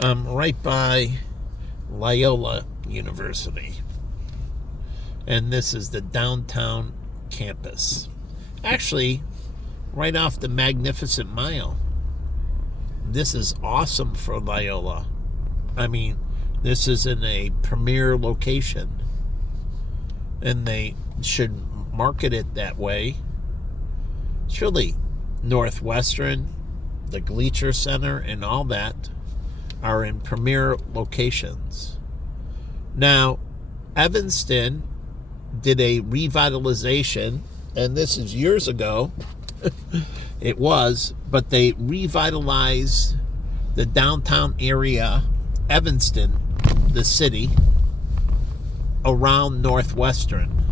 I'm right by Loyola University. And this is the downtown campus. Actually, right off the Magnificent Mile. This is awesome for Loyola. I mean, this is in a premier location, and they should market it that way. Surely, Northwestern, the Gleacher Center, and all that are in premier locations. Now, Evanston did a revitalization, and this is years ago. It was, but they revitalized the downtown area, Evanston, the city, around Northwestern.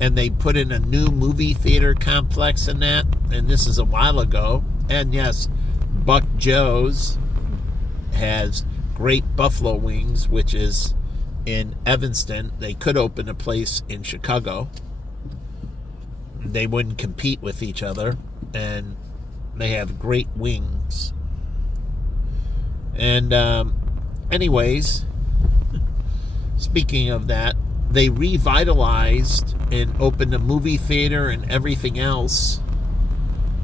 And they put in a new movie theater complex in that, and this is a while ago. And yes, Buck Joe's has great buffalo wings, which is in Evanston. They could open a place in Chicago. They wouldn't compete with each other, and they have great wings. And anyways, speaking of that, they revitalized and opened a movie theater and everything else.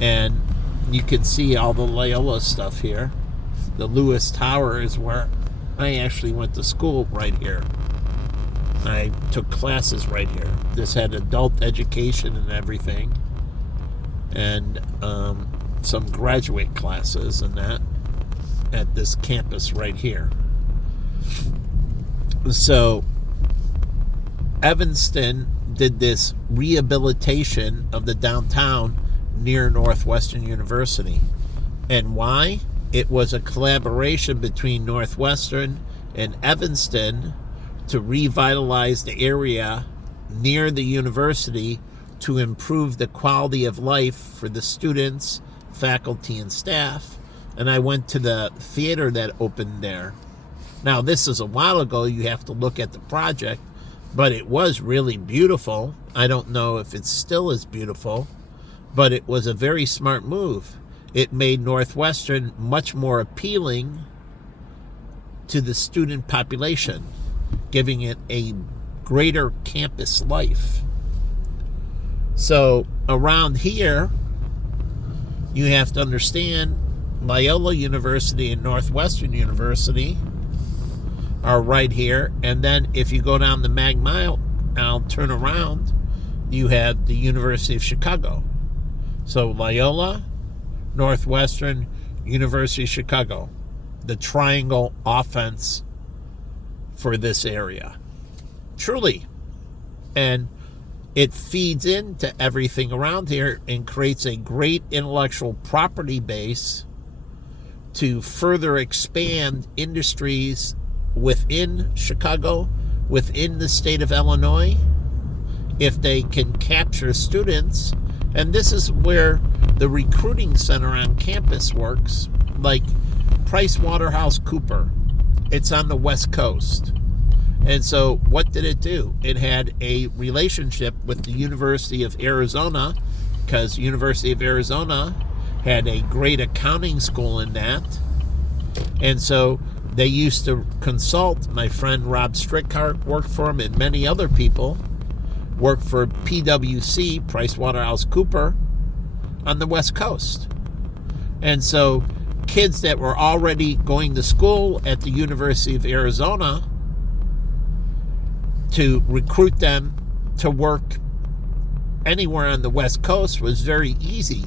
And you can see all the Loyola stuff here. The Lewis Tower is where I actually went to school, right here. I took classes right here. This had adult education and everything. And some graduate classes and that at this campus right here. So Evanston did this rehabilitation of the downtown near Northwestern University. And why? It was a collaboration between Northwestern and Evanston to revitalize the area near the university to improve the quality of life for the students, faculty, and staff. And I went to the theater that opened there. Now, this is a while ago. You have to look at the project, but it was really beautiful. I don't know if it's still as beautiful, but it was a very smart move. It made Northwestern much more appealing to the student population, giving it a greater campus life. So around here, you have to understand Loyola University and Northwestern University are right here. And then if you go down the Mag Mile, I'll turn around, you have the University of Chicago. So Loyola, Northwestern, University of Chicago, the triangle offense for this area. Truly. And it feeds into everything around here and creates a great intellectual property base to further expand industries within Chicago, within the state of Illinois, if they can capture students. And this is where the recruiting center on campus works, like PricewaterhouseCoopers. It's on the West Coast. And so what did it do? It had a relationship with the University of Arizona, because University of Arizona had a great accounting school in that. And so they used to consult. My friend Rob Strickhart worked for him, and many other people worked for PwC, PricewaterhouseCoopers, on the West Coast. And so kids that were already going to school at the University of Arizona, to recruit them to work anywhere on the West Coast was very easy,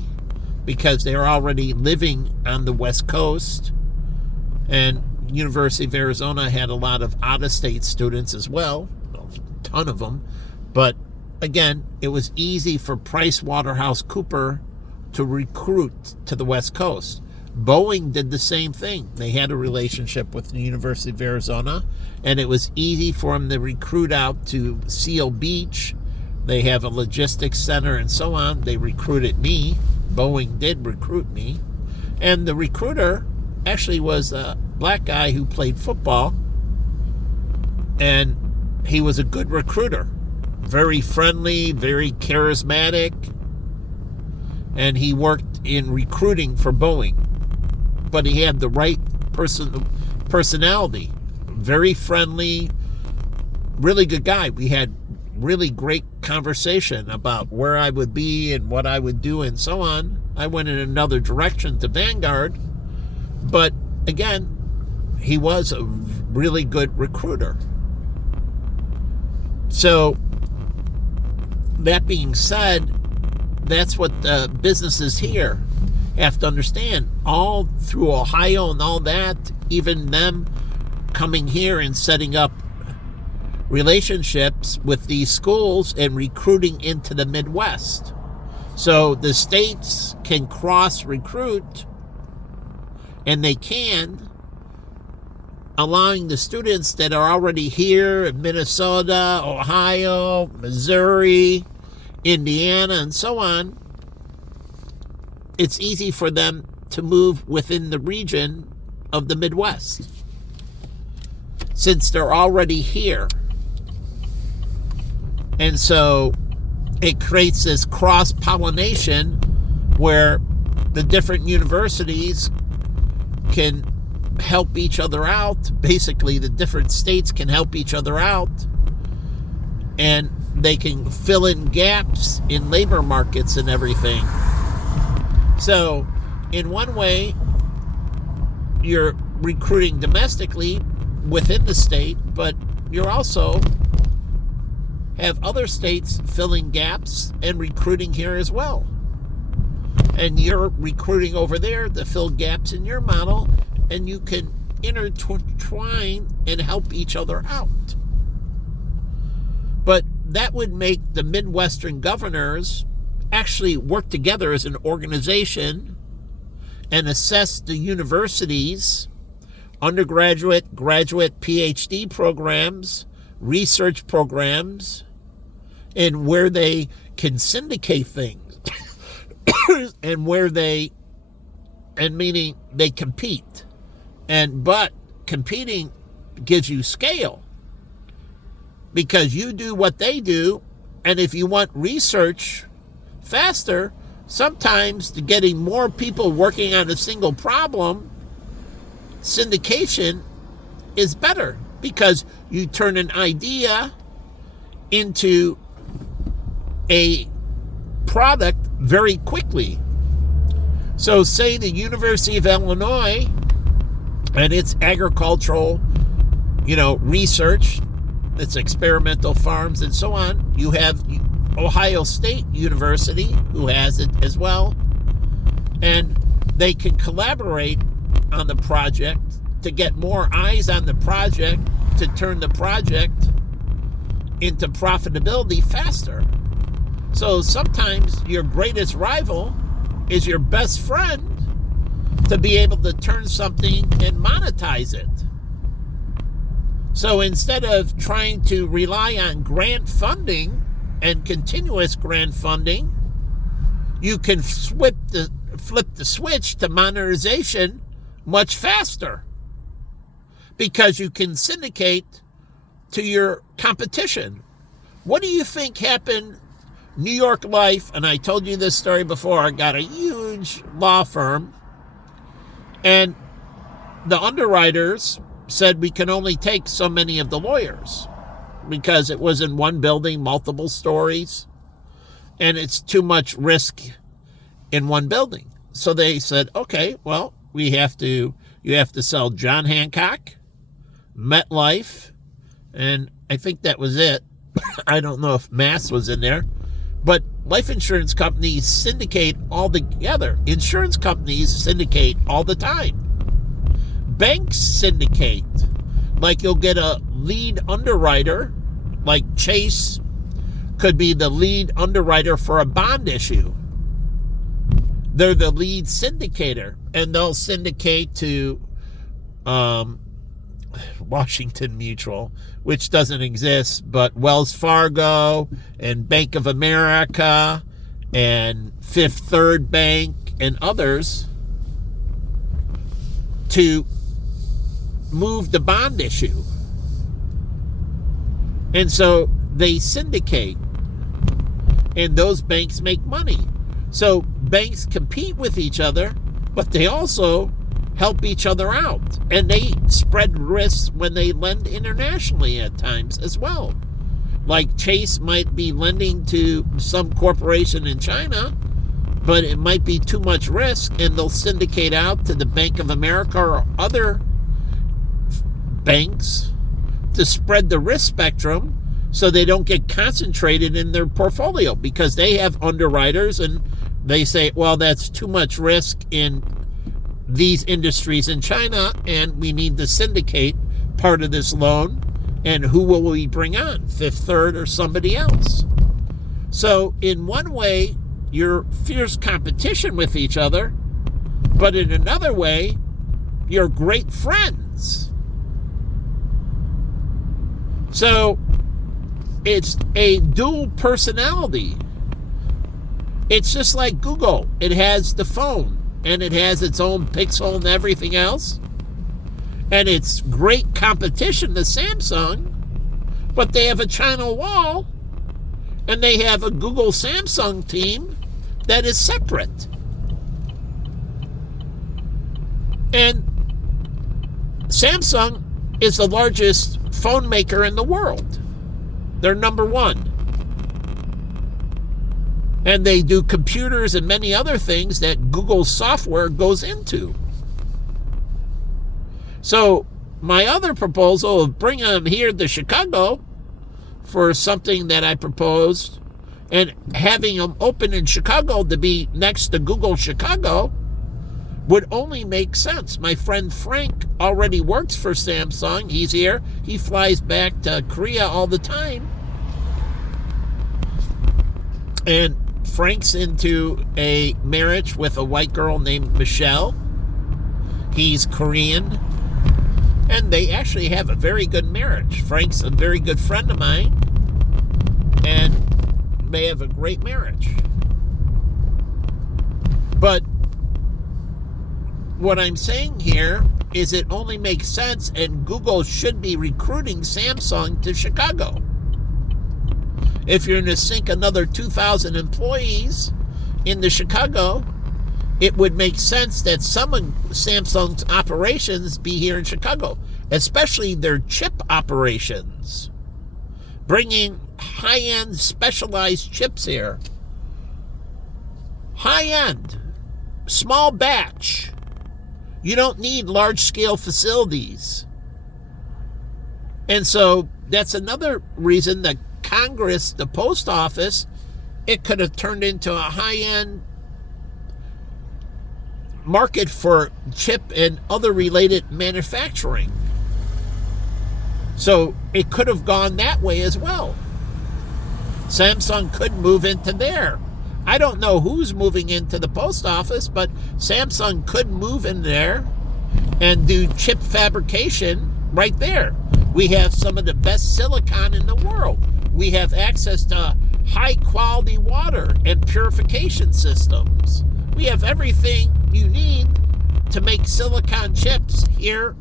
because they were already living on the West Coast. And University of Arizona had a lot of out-of-state students as well, a ton of them. But again, it was easy for PricewaterhouseCoopers to recruit to the West Coast. Boeing did the same thing. They had a relationship with the University of Arizona, and it was easy for them to recruit out to Seal Beach. They have a logistics center and so on. They recruited me. Boeing did recruit me. And the recruiter actually was a black guy who played football, and he was a good recruiter. Very friendly, very charismatic, and he worked in recruiting for Boeing. but he had the right personality. Very friendly, really good guy. We had really great conversation about where I would be and what I would do and so on. I went in another direction to Vanguard, but again, he was a really good recruiter. So that being said, that's what the businesses here have to understand. All through Ohio and all that, even them coming here and setting up relationships with these schools and recruiting into the Midwest. So the states can cross recruit, and they can, allowing the students that are already here in Minnesota, Ohio, Missouri, Indiana, and so on. It's easy for them to move within the region of the Midwest, since they're already here. And so it creates this cross-pollination where the different universities can help each other out. Basically, the different states can help each other out, and they can fill in gaps in labor markets and everything. So in one way, you're recruiting domestically within the state, but you're also have other states filling gaps and recruiting here as well. And you're recruiting over there to fill gaps in your model, and you can intertwine and help each other out. But that would make the Midwestern governors actually work together as an organization and assess the universities, undergraduate, graduate, PhD programs, research programs, and where they can syndicate things and where they, and meaning they compete. But competing gives you scale, because you do what they do, and if you want research faster, sometimes to getting more people working on a single problem, syndication is better, because you turn an idea into a product very quickly. So say the University of Illinois and its agricultural, research, its experimental farms and so on. You have Ohio State University, who has it as well, and they can collaborate on the project to get more eyes on the project, to turn the project into profitability faster. So sometimes your greatest rival is your best friend, to be able to turn something and monetize it. So instead of trying to rely on grant funding and continuous grant funding, you can flip the switch to monetization much faster, because you can syndicate to your competition. What do you think happened? New York Life, and I told you this story before, I got a huge law firm, and the underwriters said we can only take so many of the lawyers because it was in one building, multiple stories, and it's too much risk in one building. So they said, okay, well, you have to sell John Hancock, MetLife, and I think that was it. I don't know if Mass was in there, but life insurance companies syndicate all together. Insurance companies syndicate all the time. Banks syndicate. Like you'll get a lead underwriter, like Chase could be the lead underwriter for a bond issue. They're the lead syndicator, and they'll syndicate to Washington Mutual, which doesn't exist, but Wells Fargo and Bank of America and Fifth Third Bank and others to move the bond issue. And so they syndicate, and those banks make money. So banks compete with each other, but they also help each other out. And they spread risks when they lend internationally at times as well. Like Chase might be lending to some corporation in China, but it might be too much risk, and they'll syndicate out to the Bank of America or other banks to spread the risk spectrum so they don't get concentrated in their portfolio, because they have underwriters and they say, well, that's too much risk in these industries in China, and we need to syndicate part of this loan. And who will we bring on? Fifth Third or somebody else? So in one way, you're fierce competition with each other, but in another way, you're great friends. So it's a dual personality. It's just like Google. It has the phone, and it has its own pixel and everything else. And it's great competition to Samsung, but they have a China wall, and they have a Google Samsung team that is separate. And Samsung is the largest phone maker in the world. They're number one. And they do computers and many other things that Google software goes into. So my other proposal of bringing them here to Chicago for something that I proposed, and having them open in Chicago to be next to Google Chicago, would only make sense. My friend Frank already works for Samsung. He's here. He flies back to Korea all the time. And Frank's into a marriage with a white girl named Michelle. He's Korean. And they actually have a very good marriage. Frank's a very good friend of mine. And they have a great marriage. But what I'm saying here is it only makes sense, and Google should be recruiting Samsung to Chicago. If you're going to sink another 2,000 employees into Chicago, it would make sense that some of Samsung's operations be here in Chicago, especially their chip operations. Bringing high-end specialized chips here. High-end, small batch. You don't need large-scale facilities. And so that's another reason that Congress, the post office, it could have turned into a high-end market for chip and other related manufacturing. So it could have gone that way as well. Samsung could move into there. I don't know who's moving into the post office, but Samsung could move in there and do chip fabrication right there. We have some of the best silicon in the world. We have access to high quality water and purification systems. We have everything you need to make silicon chips here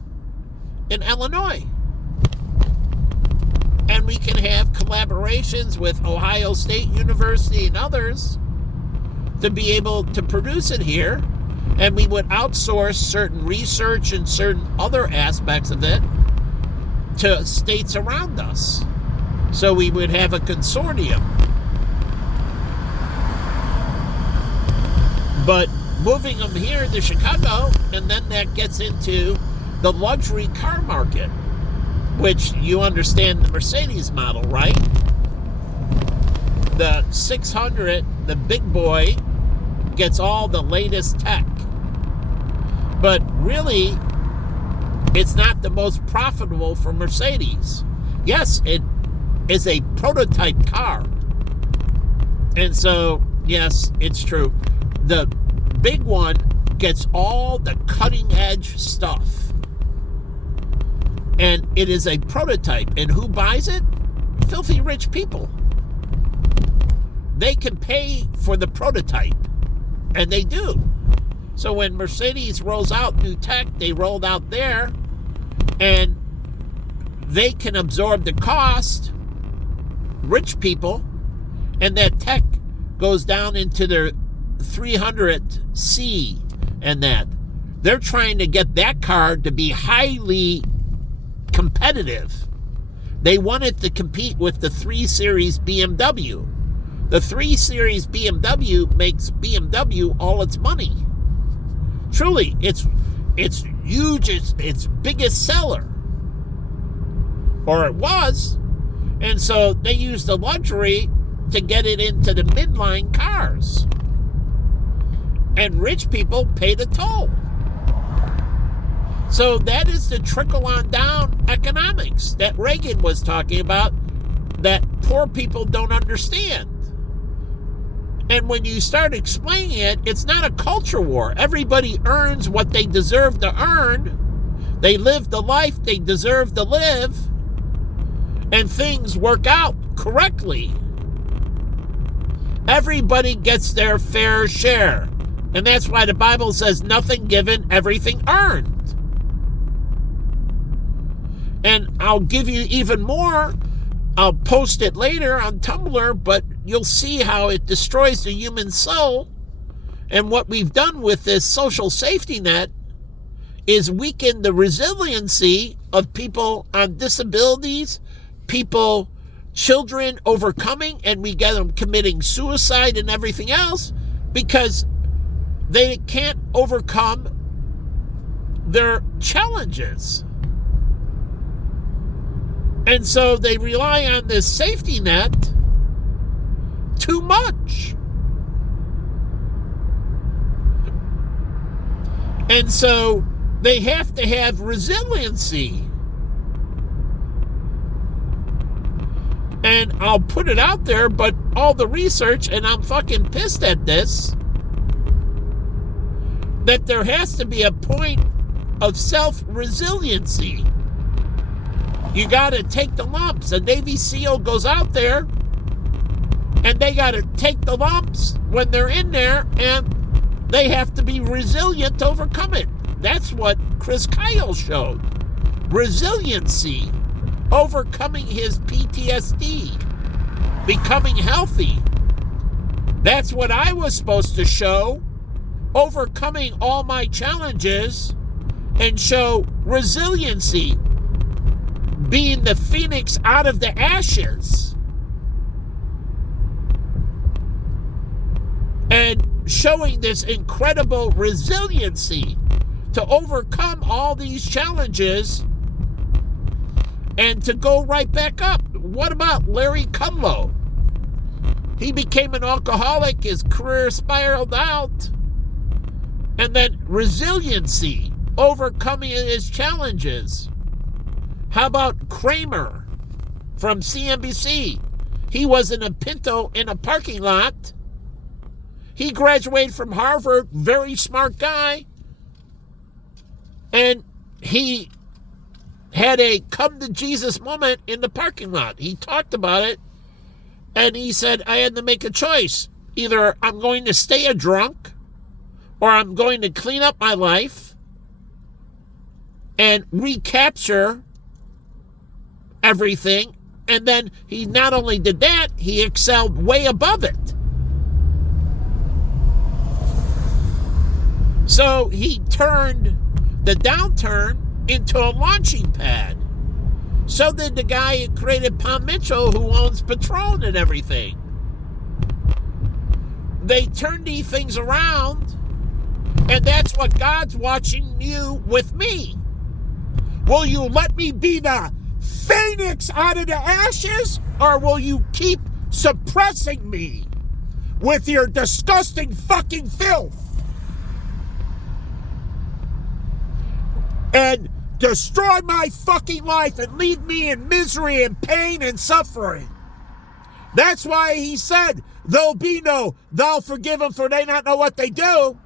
in Illinois. And we can have collaborations with Ohio State University and others to be able to produce it here. And we would outsource certain research and certain other aspects of it to states around us. So we would have a consortium. But moving them here to Chicago, and then that gets into the luxury car market, which you understand the Mercedes model, right? The 600, the big boy, gets all the latest tech. But really, it's not the most profitable for Mercedes. Yes, it is a prototype car. And so, yes, it's true. The big one gets all the cutting edge stuff. And it is a prototype. And who buys it? Filthy rich people. They can pay for the prototype. And they do. So when Mercedes rolls out new tech, they rolled out there, and they can absorb the cost, rich people, and that tech goes down into their 300C and that. They're trying to get that car to be highly competitive. They want it to compete with the 3 Series BMW. The 3 Series BMW makes BMW all its money. Truly, it's huge, it's its biggest seller. Or it was. And so they use the luxury to get it into the midline cars. And rich people pay the toll. So that is the trickle-on down economics that Reagan was talking about that poor people don't understand. And when you start explaining it, it's not a culture war. Everybody earns what they deserve to earn. They live the life they deserve to live. And things work out correctly. Everybody gets their fair share. And that's why the Bible says nothing given, everything earned. And I'll give you even more. I'll post it later on Tumblr, but you'll see how it destroys the human soul. And what we've done with this social safety net is weaken the resiliency of people on disabilities, people, children overcoming, and we get them committing suicide and everything else because they can't overcome their challenges. And so they rely on this safety net too much. And so they have to have resiliency. And I'll put it out there, but all the research, and I'm fucking pissed at this, that there has to be a point of self-resiliency. You got to take the lumps. A Navy SEAL goes out there, and they got to take the lumps when they're in there, and they have to be resilient to overcome it. That's what Chris Kyle showed. Resiliency. Overcoming his PTSD. Becoming healthy. That's what I was supposed to show. Overcoming all my challenges and show resiliency. Being the phoenix out of the ashes. And showing this incredible resiliency to overcome all these challenges and to go right back up. What about Larry Kudlow? He became an alcoholic, his career spiraled out, and then resiliency, overcoming his challenges. How about Kramer from CNBC? He was in a Pinto in a parking lot. He graduated from Harvard, very smart guy. And he had a come to Jesus moment in the parking lot. He talked about it. And he said, I had to make a choice. Either I'm going to stay a drunk or I'm going to clean up my life and recapture everything. And then he not only did that, he excelled way above it. So he turned the downturn into a launching pad. So did the guy who created Palm Mitchell, who owns Patron and everything. They turned these things around, and that's what God's watching you with me. Will you let me be the phoenix out of the ashes, or will you keep suppressing me with your disgusting fucking filth and destroy my fucking life and leave me in misery and pain and suffering? That's why he said, there'll be no, thou forgive them for they not know what they do.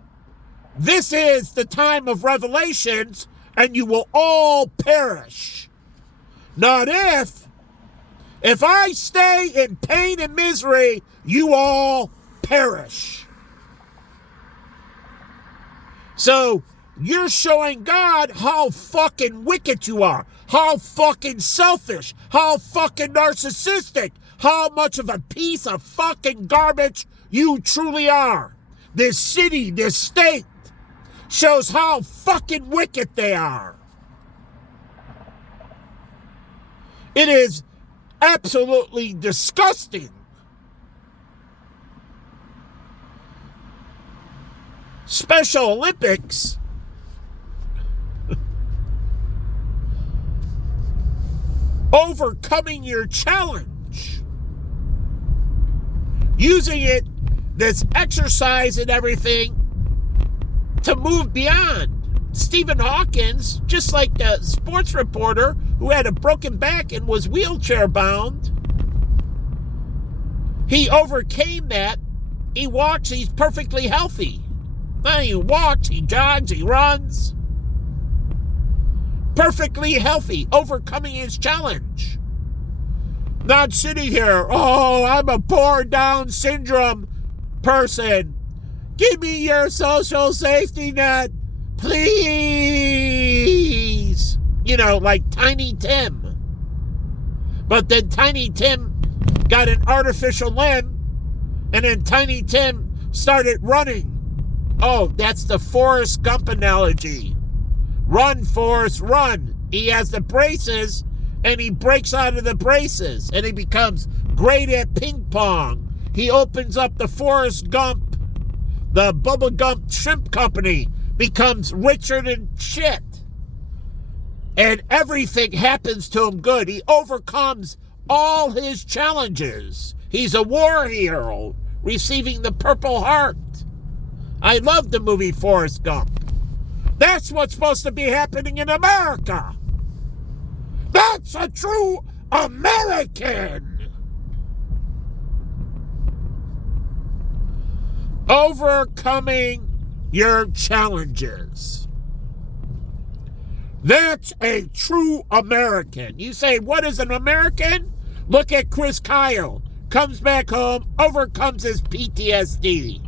This is the time of revelations, and you will all perish. Not if. If I stay in pain and misery, you all perish. So, you're showing God how fucking wicked you are, how fucking selfish, how fucking narcissistic, how much of a piece of fucking garbage you truly are. This city, this state, shows how fucking wicked they are. It is absolutely disgusting. Special Olympics. Overcoming your challenge. Using it, this exercise and everything, to move beyond. Stephen Hawkins, just like the sports reporter who had a broken back and was wheelchair bound, he overcame that. He walks, he's perfectly healthy. Now he walks, he jogs, he runs. Perfectly healthy, overcoming his challenge. Not sitting here, oh, I'm a poor Down syndrome person. Give me your social safety net, please. You know, like Tiny Tim. But then Tiny Tim got an artificial limb, and then Tiny Tim started running. Oh, that's the Forrest Gump analogy. Run, Forrest, run. He has the braces, and he breaks out of the braces, and he becomes great at ping pong. He opens up the Forrest Gump, the Bubba Gump Shrimp Company, becomes richer than shit. And everything happens to him good. He overcomes all his challenges. He's a war hero, receiving the Purple Heart. I love the movie Forrest Gump. That's what's supposed to be happening in America. That's a true American. Overcoming your challenges. That's a true American. You say, what is an American? Look at Chris Kyle. Comes back home, overcomes his PTSD.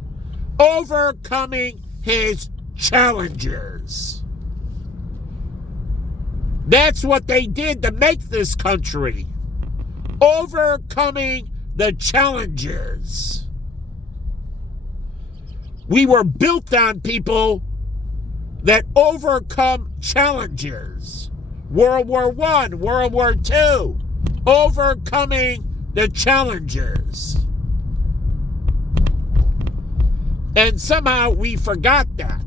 Overcoming his challenges. That's what they did to make this country. Overcoming the challenges. We were built on people that overcome challenges. World War I, World War II, overcoming the challenges. And somehow we forgot that.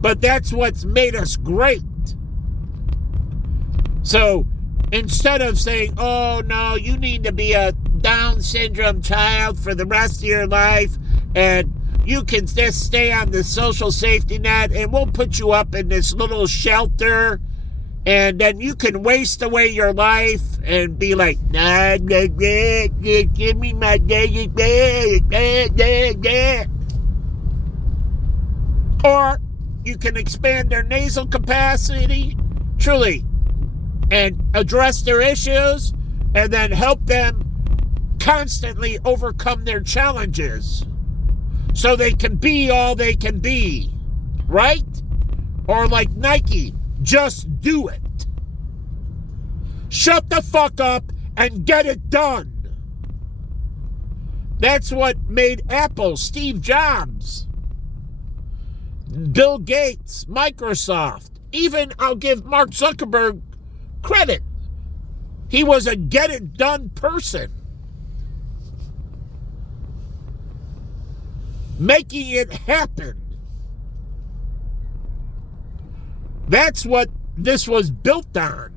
But that's what's made us great. So instead of saying, oh no, you need to be a Down syndrome child for the rest of your life, and you can just stay on the social safety net, and we'll put you up in this little shelter, and then you can waste away your life and be like, nah, give me my day. Or you can expand their nasal capacity, truly, and address their issues, and then help them constantly overcome their challenges so they can be all they can be, right? Or like Nike, just do it. Shut the fuck up and get it done. That's what made Apple, Steve Jobs, Bill Gates, Microsoft, even I'll give Mark Zuckerberg credit. He was a get-it-done person. Making it happen. That's what this was built on.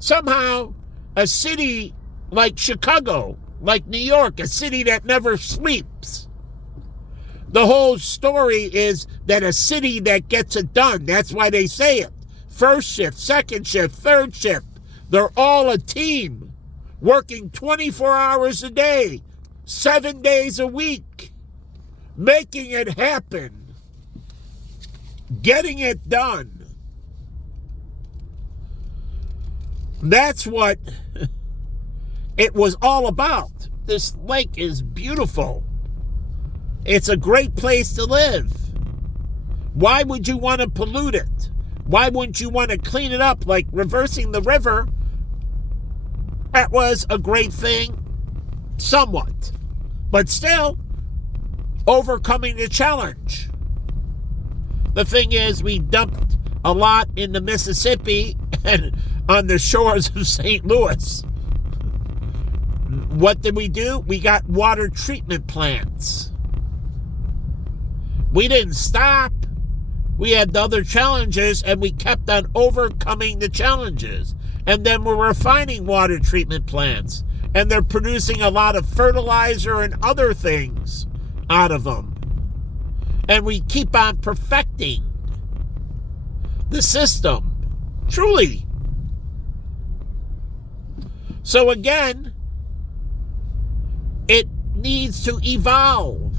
Somehow, a city like Chicago, like New York, a city that never sleeps. The whole story is that a city that gets it done. That's why they say it. First shift, second shift, third shift. They're all a team, working 24 hours a day, 7 days a week, making it happen, getting it done. That's what it was all about. This lake is beautiful. It's a great place to live. Why would you want to pollute it? Why wouldn't you want to clean it up, like reversing the river? That was a great thing, somewhat. But still, overcoming the challenge. The thing is, we dumped a lot in the Mississippi and on the shores of St. Louis. What did we do? We got water treatment plants. We didn't stop. We had the other challenges, and we kept on overcoming the challenges. And then we're refining water treatment plants. And they're producing a lot of fertilizer and other things out of them. And we keep on perfecting the system. Truly. So again, it needs to evolve.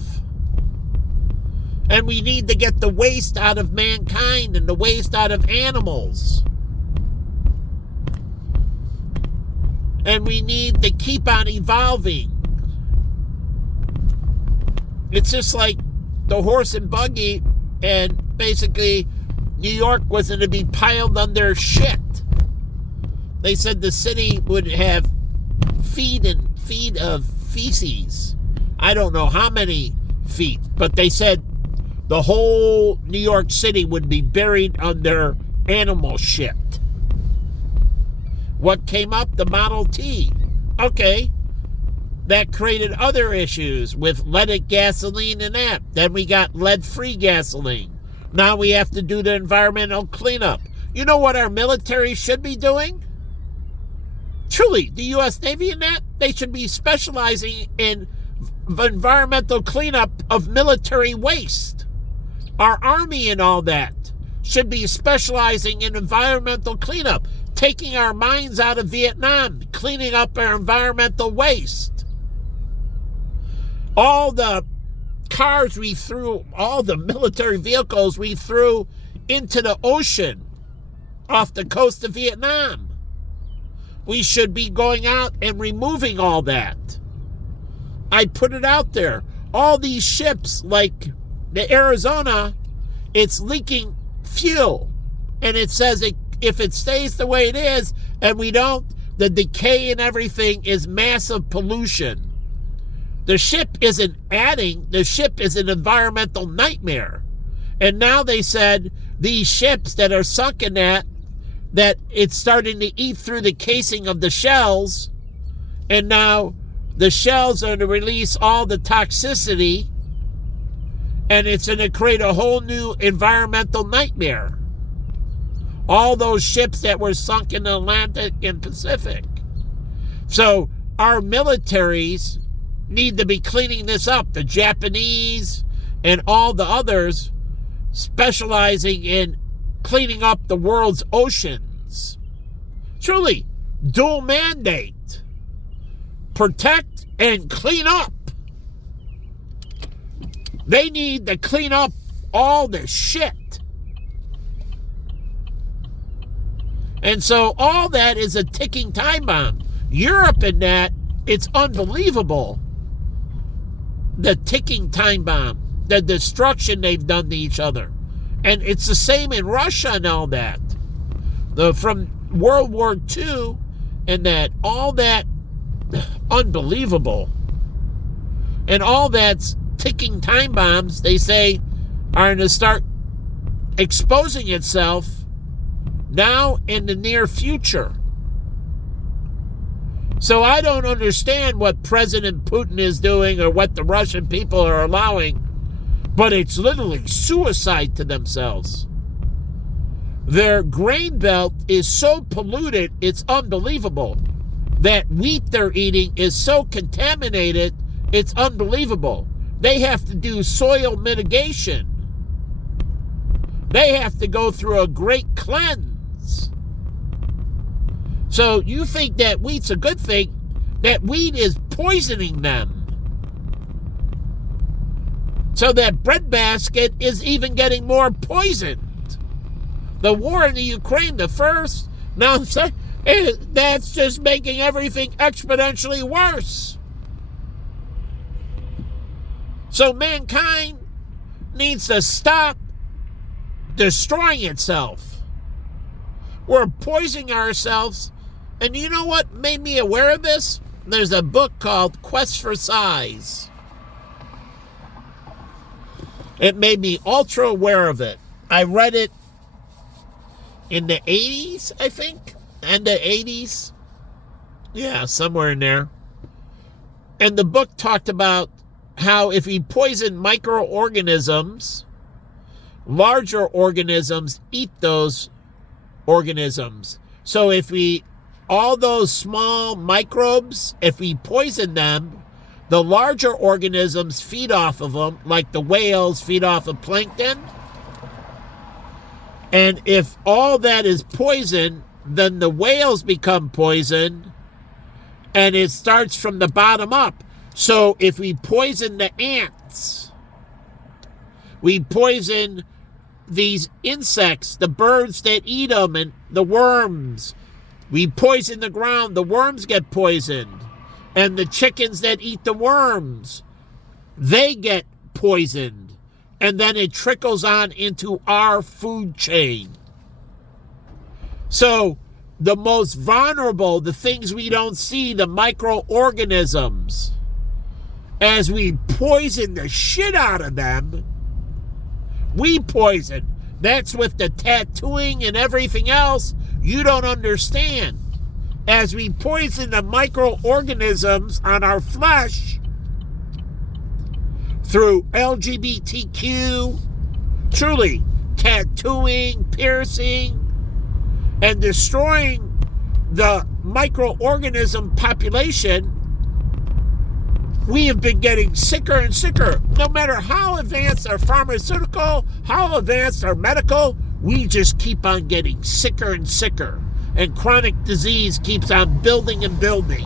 And we need to get the waste out of mankind and the waste out of animals. And we need to keep on evolving. It's just like the horse and buggy, and basically New York was going to be piled under shit. They said the city would have feet of feces. I don't know how many feet, but they said the whole New York City would be buried under animal shit. What came up? The Model T. Okay. That created other issues with leaded gasoline and that. Then we got lead-free gasoline. Now we have to do the environmental cleanup. You know what our military should be doing? Truly, the U.S. Navy and that, they should be specializing in environmental cleanup of military waste. Our Army and all that should be specializing in environmental cleanup, taking our mines out of Vietnam, cleaning up our environmental waste. All the cars we threw, all the military vehicles we threw into the ocean off the coast of Vietnam. We should be going out and removing all that. I put it out there. All these ships, like the Arizona, it's leaking fuel. And it says if it stays the way it is and we don't, the decay and everything is massive pollution. The ship isn't adding, the ship is an environmental nightmare. And now they said these ships that are sunk in that it's starting to eat through the casing of the shells, and now the shells are to release all the toxicity, and it's going to create a whole new environmental nightmare. All those ships that were sunk in the Atlantic and Pacific. So our militaries need to be cleaning this up. The Japanese and all the others specializing in cleaning up the world's oceans. Truly, dual mandate. Protect and clean up. They need to clean up all the shit. And so all that is a ticking time bomb. Europe in that, it's unbelievable. The ticking time bomb. The destruction they've done to each other. And it's the same in Russia and all that. From World War II and that, all that, unbelievable. And all that's ticking time bombs, they say, are going to start exposing itself now in the near future. So I don't understand what President Putin is doing or what the Russian people are allowing, but it's literally suicide to themselves. Their grain belt is so polluted, it's unbelievable. That wheat they're eating is so contaminated, it's unbelievable. They have to do soil mitigation. They have to go through a great cleanse. So you think that wheat's a good thing? That wheat is poisoning them. So that breadbasket is even getting more poisoned. The war in the Ukraine, the first, now that's just making everything exponentially worse. So mankind needs to stop destroying itself. We're poisoning ourselves. And you know what made me aware of this? There's a book called Quest for Size. It made me ultra aware of it. I read it in the 80s, I think. End of 80s. Yeah, somewhere in there. And the book talked about how if we poison microorganisms, larger organisms eat those organisms. So if all those small microbes, if we poison them, the larger organisms feed off of them, like the whales feed off of plankton. And if all that is poison, then the whales become poisoned, and it starts from the bottom up. So if we poison the ants, we poison these insects, the birds that eat them, and the worms. We poison the ground, the worms get poisoned. And the chickens that eat the worms, they get poisoned. And then it trickles on into our food chain. So the most vulnerable, the things we don't see, the microorganisms, as we poison the shit out of them, we poison. That's with the tattooing and everything else you don't understand. As we poison the microorganisms on our flesh through LGBTQ, truly tattooing, piercing, and destroying the microorganism population, we have been getting sicker and sicker. No matter how advanced our pharmaceutical, how advanced our medical, we just keep on getting sicker and sicker. And chronic disease keeps on building and building.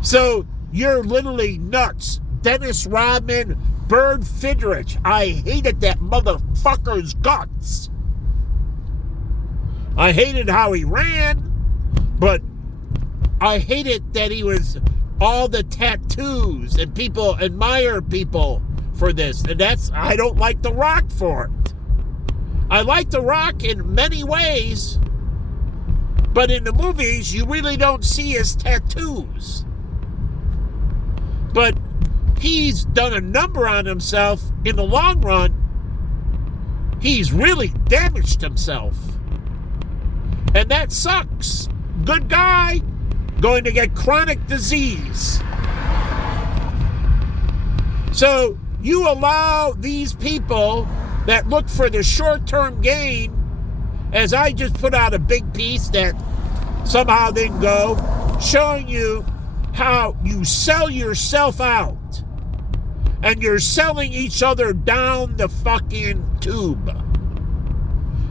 So you're literally nuts. Dennis Rodman, Bird Fidrich. I hated that motherfucker's guts. I hated how he ran, but I hated that he was all the tattoos, and people admire people for this. And I don't like The Rock for it. I like The Rock in many ways, but in the movies, you really don't see his tattoos. But he's done a number on himself. In the long run, he's really damaged himself. And that sucks. Good guy, going to get chronic disease. So you allow these people that look for the short-term gain, as I just put out a big piece that somehow didn't go, showing you how you sell yourself out. And you're selling each other down the fucking tube.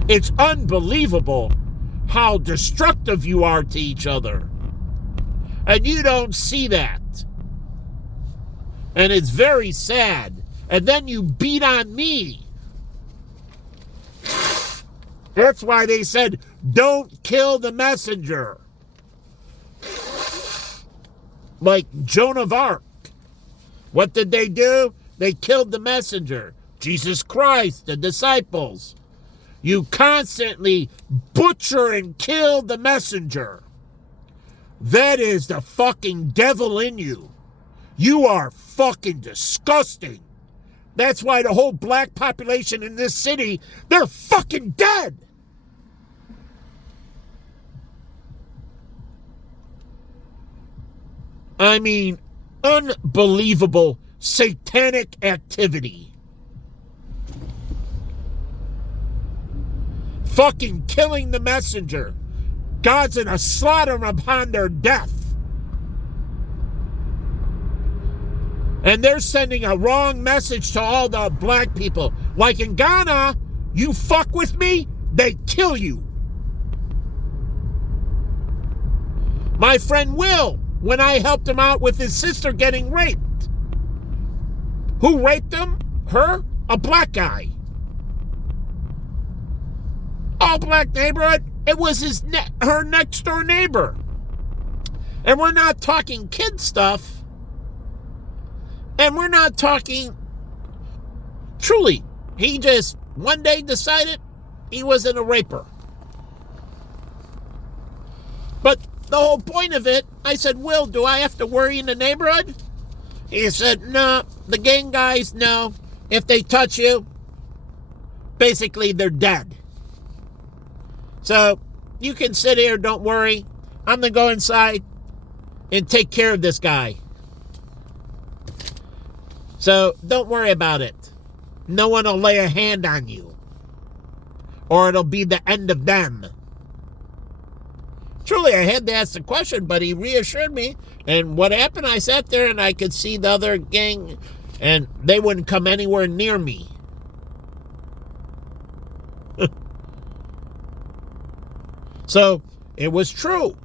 It's unbelievable how destructive you are to each other. And you don't see that. And it's very sad. And then you beat on me. That's why they said, don't kill the messenger. Like Joan of Arc. What did they do? They killed the messenger. Jesus Christ, the disciples. You constantly butcher and kill the messenger. That is the fucking devil in you. You are fucking disgusting. That's why the whole black population in this city, they're fucking dead. I mean, unbelievable satanic activity. Fucking killing the messenger. God's gonna slaughter them upon their death. And they're sending a wrong message to all the black people. Like in Ghana, you fuck with me, they kill you. My friend Will, when I helped him out with his sister getting raped. Who raped him? Her? A black guy. All black neighborhood. It was her next door neighbor. And we're not talking kid stuff. And we're not talking, truly, he just one day decided he wasn't a raper. But the whole point of it, I said, Will, do I have to worry in the neighborhood? He said, no, the gang guys know. If they touch you, Basically, they're dead. So you can sit here, don't worry. I'm going to go inside and take care of this guy. So don't worry about it. No one will lay a hand on you, or it'll be the end of them. Truly, I had to ask the question, but he reassured me. And what happened, I sat there and I could see the other gang, and they wouldn't come anywhere near me. So it was true.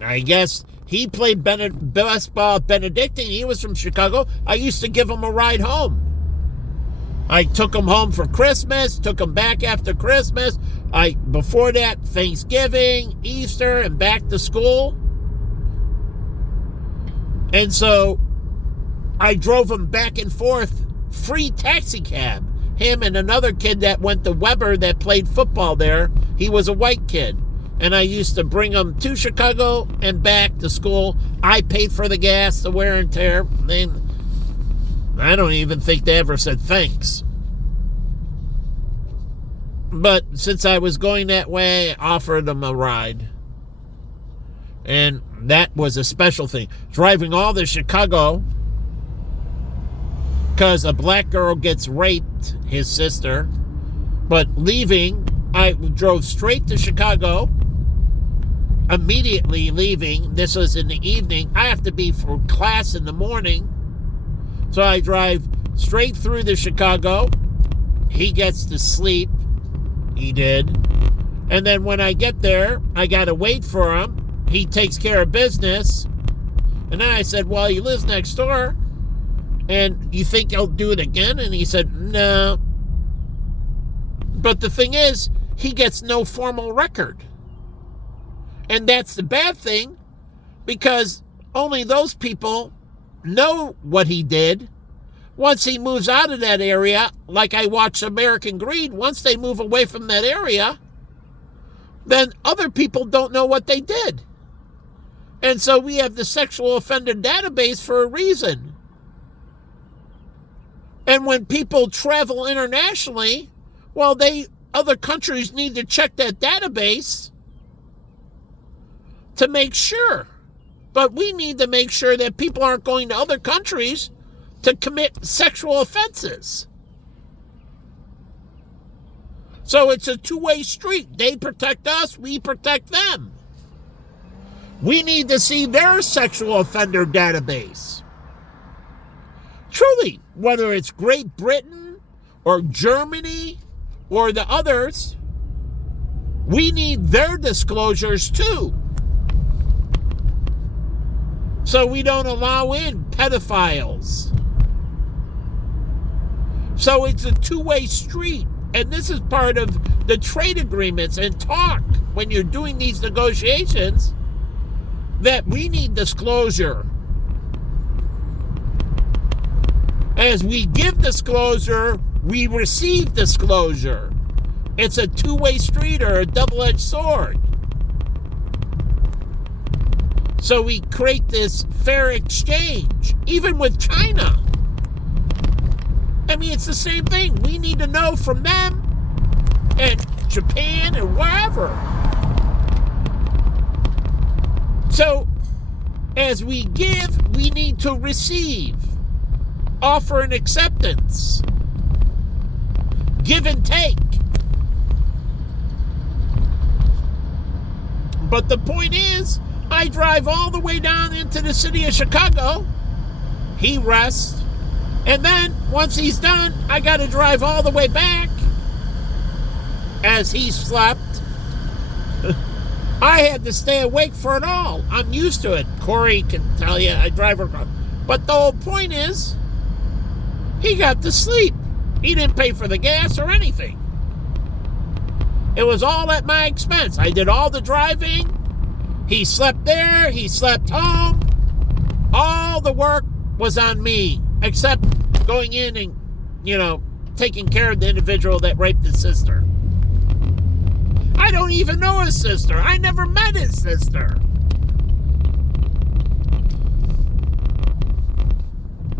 I guess he played baseball at Benedictine. He was from Chicago. I used to give him a ride home. I took him home for Christmas, took him back after Christmas. Before that, Thanksgiving, Easter, and back to school. And so I drove him back and forth, free taxi cab. Him and another kid that went to Weber that played football there. He was a white kid. And I used to bring him to Chicago and back to school. I paid for the gas, the wear and tear. I don't even think they ever said thanks. But since I was going that way, I offered them a ride. And that was a special thing. Driving all to Chicago because a black girl gets raped, his sister. But leaving, I drove straight to Chicago. Immediately leaving, this was in the evening. I have to be for class in the morning. So I drive straight through to Chicago. He gets to sleep. He did. And then when I get there, I got to wait for him. He takes care of business. And then I said, well, he lives next door. And you think he'll do it again? And he said, no. But the thing is, he gets no formal record. And that's the bad thing, because only those people know what he did. Once he moves out of that area, like I watched American Greed, once they move away from that area, then other people don't know what they did. And so we have the sexual offender database for a reason. And when people travel internationally, well, other countries need to check that database to make sure. But we need to make sure that people aren't going to other countries to commit sexual offenses. So it's a two-way street. They protect us, we protect them. We need to see their sexual offender database. Truly, whether it's Great Britain or Germany or the others, we need their disclosures too. So we don't allow in pedophiles. So it's a two-way street. And this is part of the trade agreements and talk when you're doing these negotiations, that we need disclosure. As we give disclosure, we receive disclosure. It's a two-way street or a double-edged sword. So we create this fair exchange, even with China. I mean, it's the same thing. We need to know from them and Japan and wherever. So, as we give, we need to receive. Offer and acceptance. Give and take. But the point is, I drive all the way down into the city of Chicago. He rests. And then, once he's done, I got to drive all the way back as he slept. I had to stay awake for it all. I'm used to it. Corey can tell you, I drive across. But the whole point is, he got to sleep. He didn't pay for the gas or anything. It was all at my expense. I did all the driving. He slept there. He slept home. All the work was on me, except going in and, taking care of the individual that raped his sister. I don't even know his sister. I never met his sister.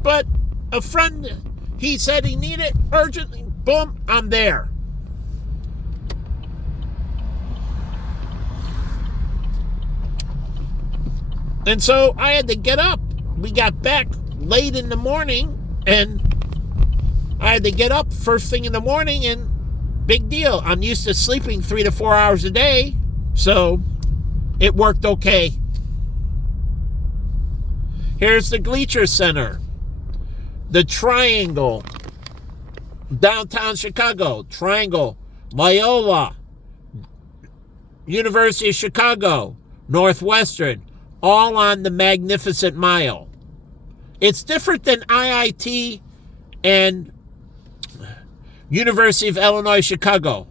But a friend, he said he needed it urgently. Boom, I'm there. And so I had to get up. We got back late in the morning, and I had to get up first thing in the morning, and big deal. I'm used to sleeping 3 to 4 hours a day, so it worked okay. Here's the Gleacher Center, the Triangle, downtown Chicago, Triangle, Loyola, University of Chicago, Northwestern, all on the Magnificent Mile. It's different than IIT and University of Illinois Chicago.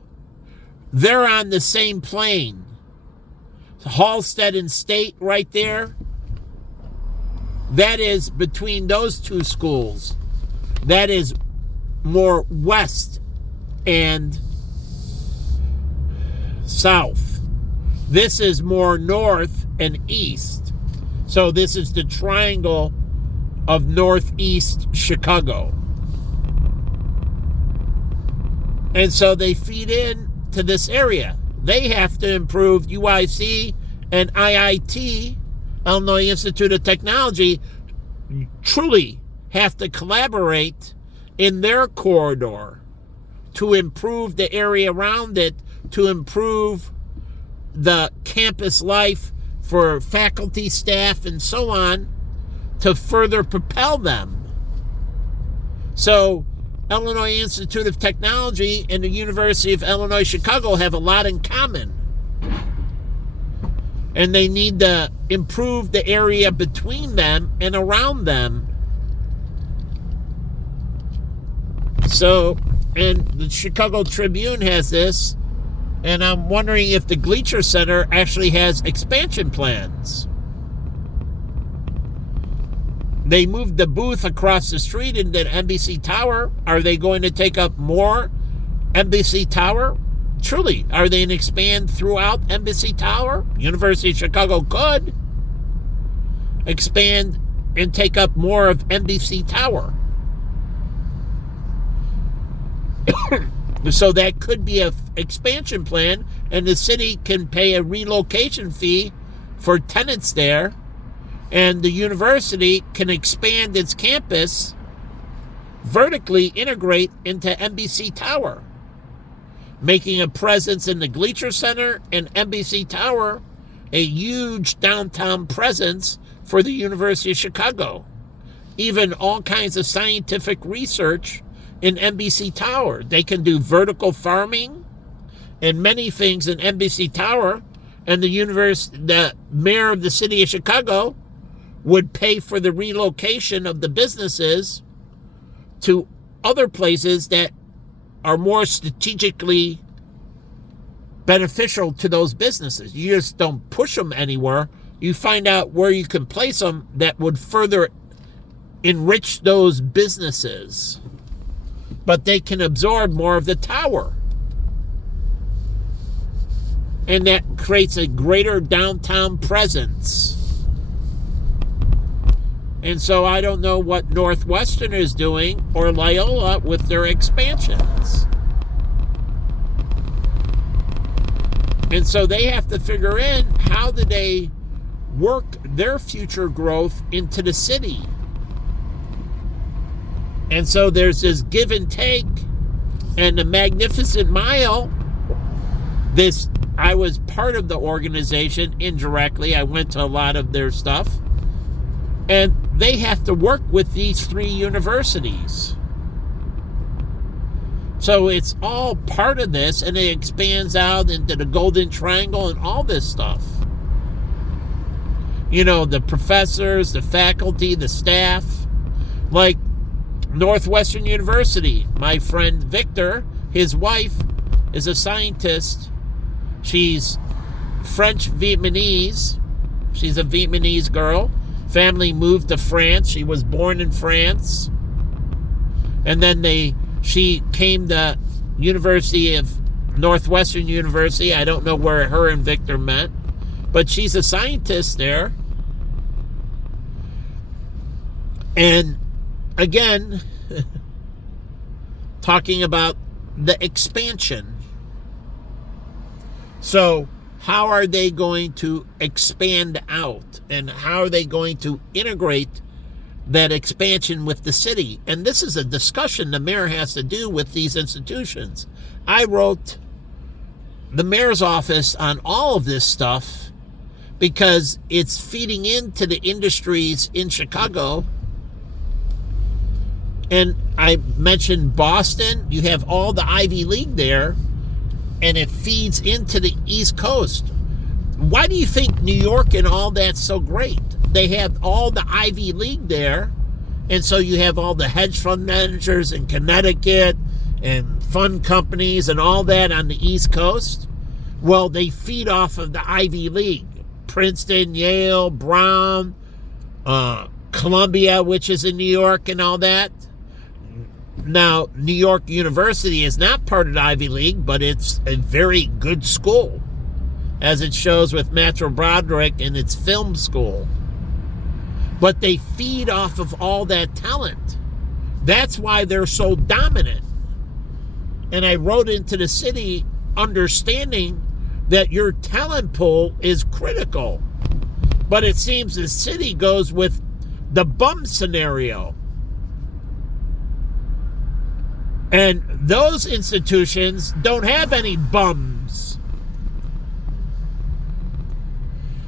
They're on the same plane. Halstead and State right there. That is between those two schools. That is more west and south. This is more north and east. So this is the triangle of northeast Chicago. And so they feed in to this area. They have to improve. UIC and IIT, Illinois Institute of Technology, truly have to collaborate in their corridor to improve the area around it, to improve the campus life for faculty, staff, and so on, to further propel them. So Illinois Institute of Technology and the University of Illinois Chicago have a lot in common. And they need to improve the area between them and around them. So, and the Chicago Tribune has this, and I'm wondering if the Gleacher Center actually has expansion plans. They moved the booth across the street into NBC Tower. Are they going to take up more NBC Tower? Truly, are they going to expand throughout NBC Tower? University of Chicago could expand and take up more of NBC Tower. So that could be an expansion plan, and the city can pay a relocation fee for tenants there, and the university can expand its campus, vertically integrate into NBC Tower, making a presence in the Gleacher Center and NBC Tower a huge downtown presence for the University of Chicago. Even all kinds of scientific research in NBC Tower. They can do vertical farming and many things in NBC Tower, and the mayor of the city of Chicago would pay for the relocation of the businesses to other places that are more strategically beneficial to those businesses. You just don't push them anywhere. You find out where you can place them that would further enrich those businesses. But they can absorb more of the tower. And that creates a greater downtown presence. And so I don't know what Northwestern is doing or Loyola with their expansions. And so they have to figure in how do they work their future growth into the city. And so there's this give and take, and the Magnificent Mile, I was part of the organization indirectly. I went to a lot of their stuff. And they have to work with these three universities. So it's all part of this, and it expands out into the Golden Triangle and all this stuff. You know, the professors, the faculty, the staff. Like Northwestern University, my friend Victor, his wife, is a scientist. She's French Vietnamese. She's a Vietnamese girl. Family moved to France. She was born in France. And then she came to University of Northwestern University. I don't know where her and Victor met, but she's a scientist there. And again, talking about the expansion. So how are they going to expand out? And how are they going to integrate that expansion with the city? And this is a discussion the mayor has to do with these institutions. I wrote the mayor's office on all of this stuff because it's feeding into the industries in Chicago. And I mentioned Boston. You have all the Ivy League there, and it feeds into the East Coast. Why do you think New York and all that's so great? They have all the Ivy League there, and so you have all the hedge fund managers in Connecticut and fund companies and all that on the East Coast. Well, they feed off of the Ivy League. Princeton, Yale, Brown, Columbia, which is in New York and all that. Now, New York University is not part of the Ivy League, but it's a very good school, as it shows with Matthew Broderick and its film school. But they feed off of all that talent. That's why they're so dominant. And I wrote into the city understanding that your talent pool is critical. But it seems the city goes with the bum scenario. And those institutions don't have any bums.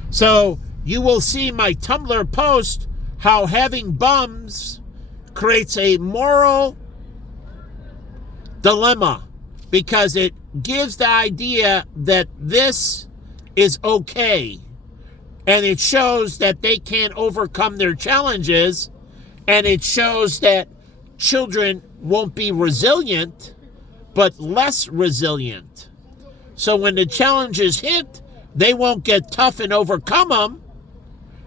So you will see my Tumblr post how having bums creates a moral dilemma, because it gives the idea that this is okay, and it shows that they can't overcome their challenges, and it shows that children won't be resilient, but less resilient. So when the challenges hit, they won't get tough and overcome them,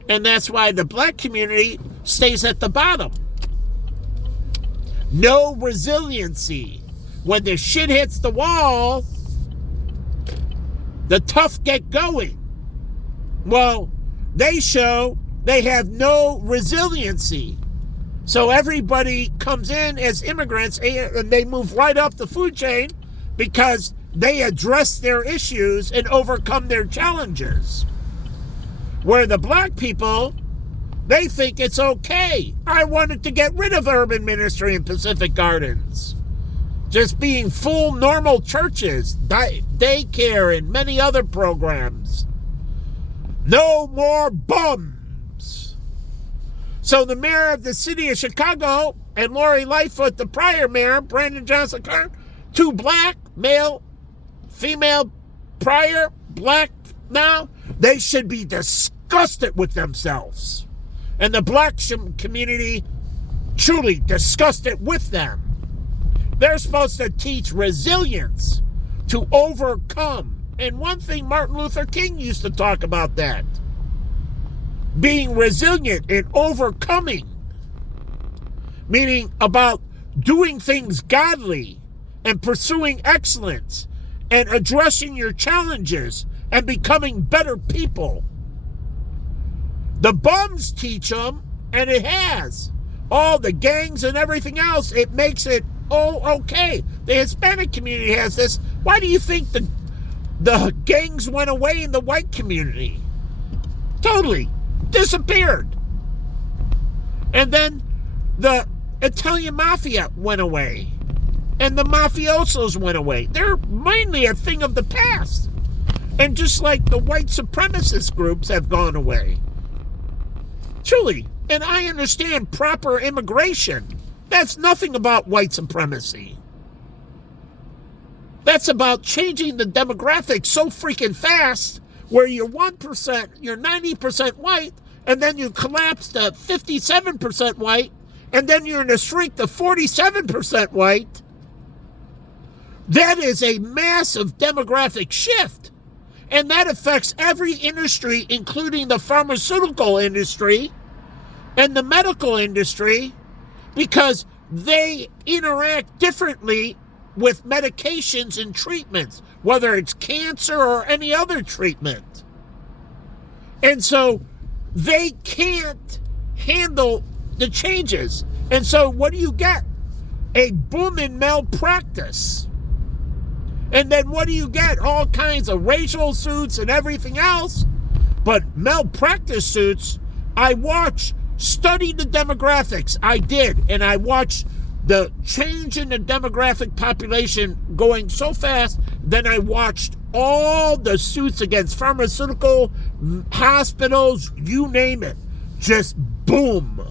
and that's why the black community stays at the bottom. No resiliency. When the shit hits the wall, the tough get going. Well, they show they have no resiliency. So everybody comes in as immigrants and they move right up the food chain because they address their issues and overcome their challenges. Where the black people, they think it's okay. I wanted to get rid of urban ministry in Pacific Gardens. Just being full normal churches, daycare, and many other programs. No more bums. So the mayor of the city of Chicago and Lori Lightfoot, the prior mayor, Brandon Johnson Carter, two black, male, female, prior, black now, they should be disgusted with themselves. And the black community truly disgusted with them. They're supposed to teach resilience to overcome. And one thing Martin Luther King used to talk about that. Being resilient and overcoming. Meaning about doing things godly and pursuing excellence and addressing your challenges and becoming better people. The bums teach them, and it has. All the gangs and everything else, it makes it okay. The Hispanic community has this. Why do you think the gangs went away in the white community? Totally disappeared. And then the Italian mafia went away. And the mafiosos went away. They're mainly a thing of the past. And just like the white supremacist groups have gone away. Truly. And I understand proper immigration. That's nothing about white supremacy. That's about changing the demographics so freaking fast where you're 1%, you're 90% white, and then you collapse to 57% white, and then you're in a shrink to 47% white. That is a massive demographic shift. And that affects every industry, including the pharmaceutical industry and the medical industry, because they interact differently with medications and treatments, whether it's cancer or any other treatment. And so they can't handle the changes. And so what do you get? A boom in malpractice. And then what do you get? All kinds of racial suits and everything else. But malpractice suits, I studied the demographics. I did. And I watched the change in the demographic population going so fast. Then I watched all the suits against pharmaceutical, hospitals, you name it. Just boom.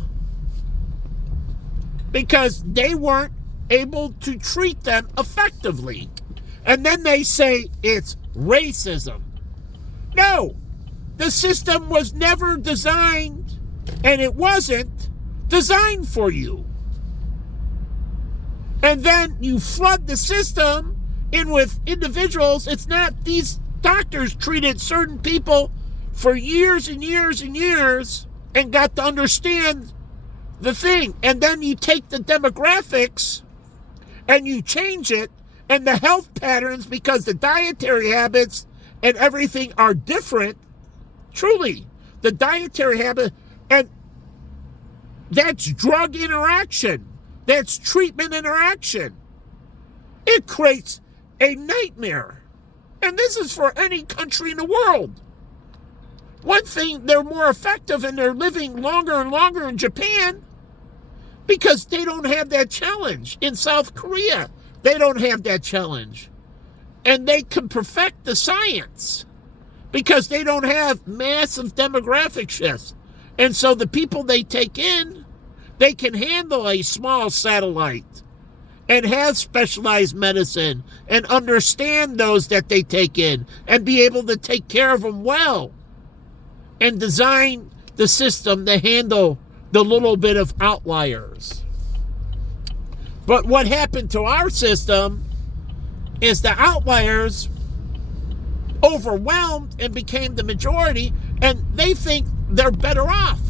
Because they weren't able to treat them effectively. And then they say it's racism. No, the system was never designed, and it wasn't designed for you. And then you flood the system in with individuals. It's not, these doctors treated certain people for years and years and years and got to understand the thing. And then you take the demographics and you change it, and the health patterns, because the dietary habits and everything are different. Truly, the dietary habit, and that's drug interaction. That's treatment interaction. It creates a nightmare. And this is for any country in the world. One thing, they're more effective and they're living longer and longer in Japan because they don't have that challenge. In South Korea, they don't have that challenge. And they can perfect the science because they don't have massive demographic shifts. And so the people they take in, they can handle a small satellite and have specialized medicine and understand those that they take in and be able to take care of them well and design the system to handle the little bit of outliers. But what happened to our system is the outliers overwhelmed and became the majority, and they think they're better off.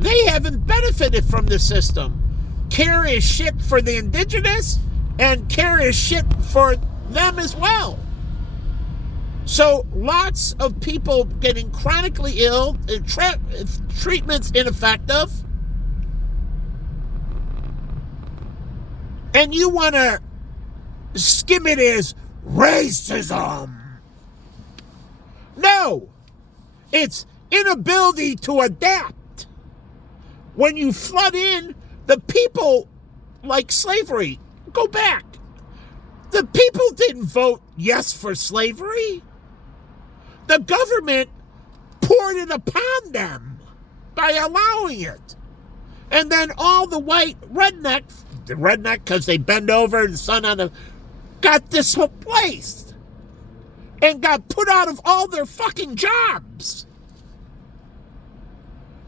They haven't benefited from the system. Care is shit for the indigenous, and care is shit for them as well. So lots of people getting chronically ill, treatments ineffective, and you want to skim it as racism. No, it's inability to adapt. When you flood in the people like slavery, go back. The people didn't vote yes for slavery. The government poured it upon them by allowing it. And then all the white rednecks, the redneck because they bend over and the sun on them, got displaced and got put out of all their fucking jobs.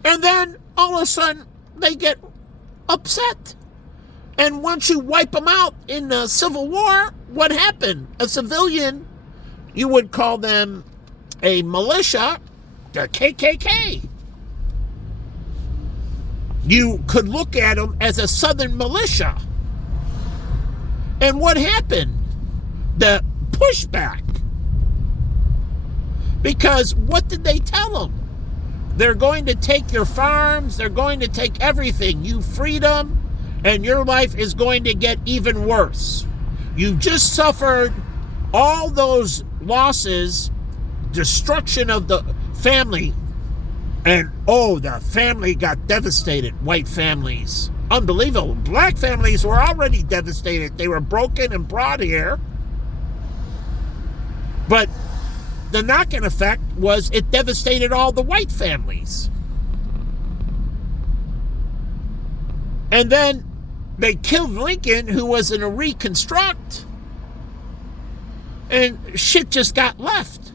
And then all of a sudden they get upset. And once you wipe them out in the Civil War, what happened? A civilian, you would call them a militia, the KKK. You could look at them as a Southern militia. And what happened? The pushback. Because what did they tell them? They're going to take your farms, they're going to take everything. You freed them, and your life is going to get even worse. You just suffered all those losses, destruction of the family, and the family got devastated. White families, unbelievable. Black families were already devastated. They were broken and brought here. But the knock-on effect was it devastated all the white families. And then they killed Lincoln, who was in a reconstruct, and shit just got left.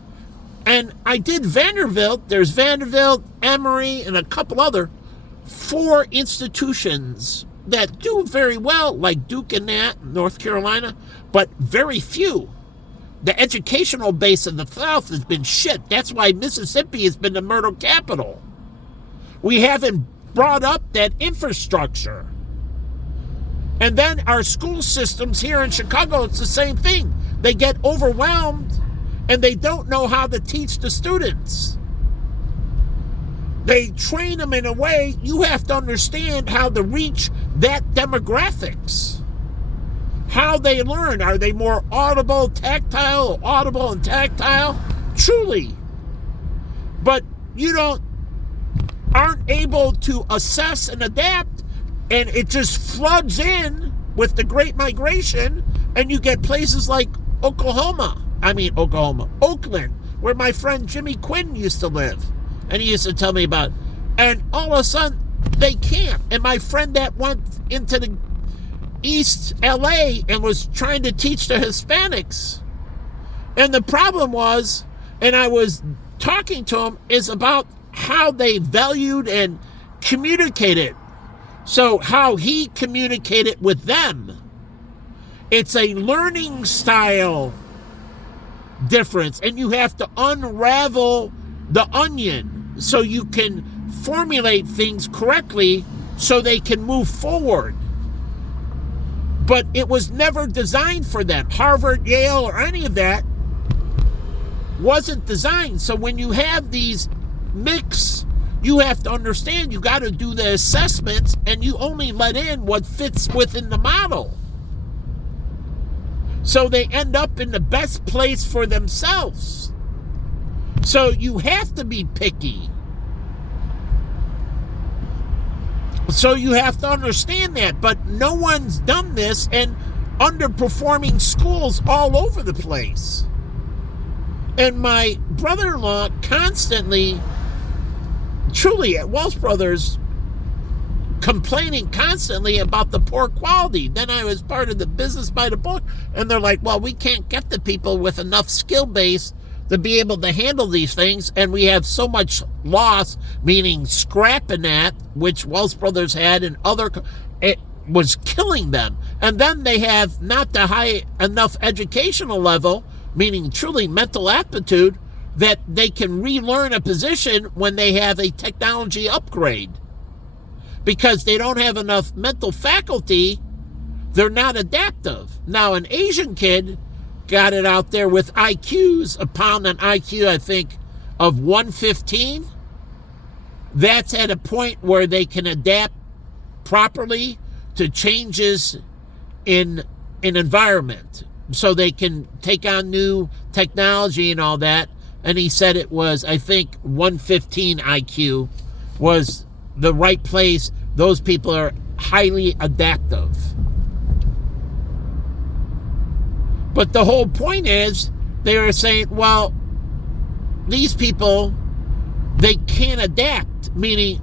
And I did Vanderbilt. There's Vanderbilt, Emory, and a couple other 4 institutions that do very well, like Duke and that, North Carolina, but very few. The educational base of the South has been shit. That's why Mississippi has been the murder capital. We haven't brought up that infrastructure. And then our school systems here in Chicago, it's the same thing. They get overwhelmed and they don't know how to teach the students. They train them in a way you have to understand how to reach that demographics. how they learn. Are they more audible, tactile, audible and tactile? Truly. But you aren't able to assess and adapt, and it just floods in with the Great Migration, and you get places like Oakland, where my friend Jimmy Quinn used to live, and he used to tell me about it. And all of a sudden, they can't. And my friend that went into the East LA and was trying to teach the Hispanics, and the problem was, and I was talking to him, is about how they valued and communicated. So how he communicated with them. It's a learning style difference, and you have to unravel the onion so you can formulate things correctly so they can move forward. But it was never designed for them. Harvard, Yale, or any of that wasn't designed. So when you have these mix, you have to understand you got to do the assessments, and you only let in what fits within the model. So they end up in the best place for themselves. So you have to be picky. So you have to understand that. But no one's done this, and underperforming schools all over the place. And my brother-in-law constantly, truly at Wells Brothers, complaining constantly about the poor quality. Then I was part of the Business by the Book, and they're like, well, we can't get the people with enough skill base to be able to handle these things, and we have so much loss, meaning scrap in that, which Wells Brothers had, and it was killing them. And then they have not the high enough educational level, meaning truly mental aptitude, that they can relearn a position when they have a technology upgrade. Because they don't have enough mental faculty, they're not adaptive. Now, an Asian kid got it out there with IQs, upon an IQ, I think, of 115. That's at a point where they can adapt properly to changes in an environment. So they can take on new technology and all that. And he said it was, I think, 115 IQ was the right place. Those people are highly adaptive. But the whole point is, they are saying, well, these people, they can't adapt, meaning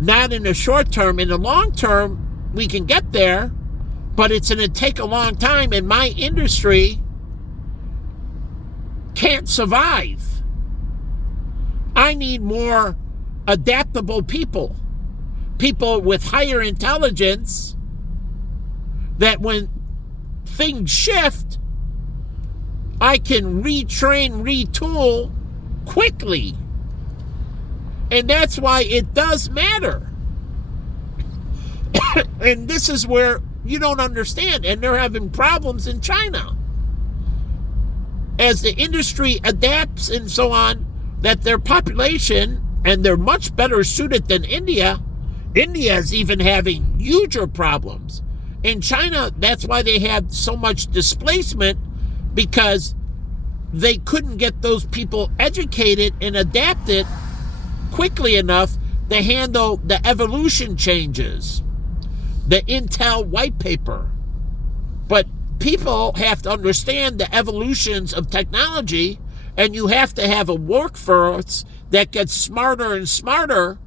not in the short term. In the long term, we can get there, but it's going to take a long time, and my industry can't survive. I need more adaptable people with higher intelligence, that when things shift, I can retrain, retool quickly. And that's why it does matter. And this is where you don't understand, and they're having problems in China. As the industry adapts and so on, that their population, and they're much better suited than India. India is even having huger problems. In China, that's why they had so much displacement, because they couldn't get those people educated and adapted quickly enough to handle the evolution changes, the Intel white paper. But people have to understand the evolutions of technology, and you have to have a workforce that gets smarter and smarter,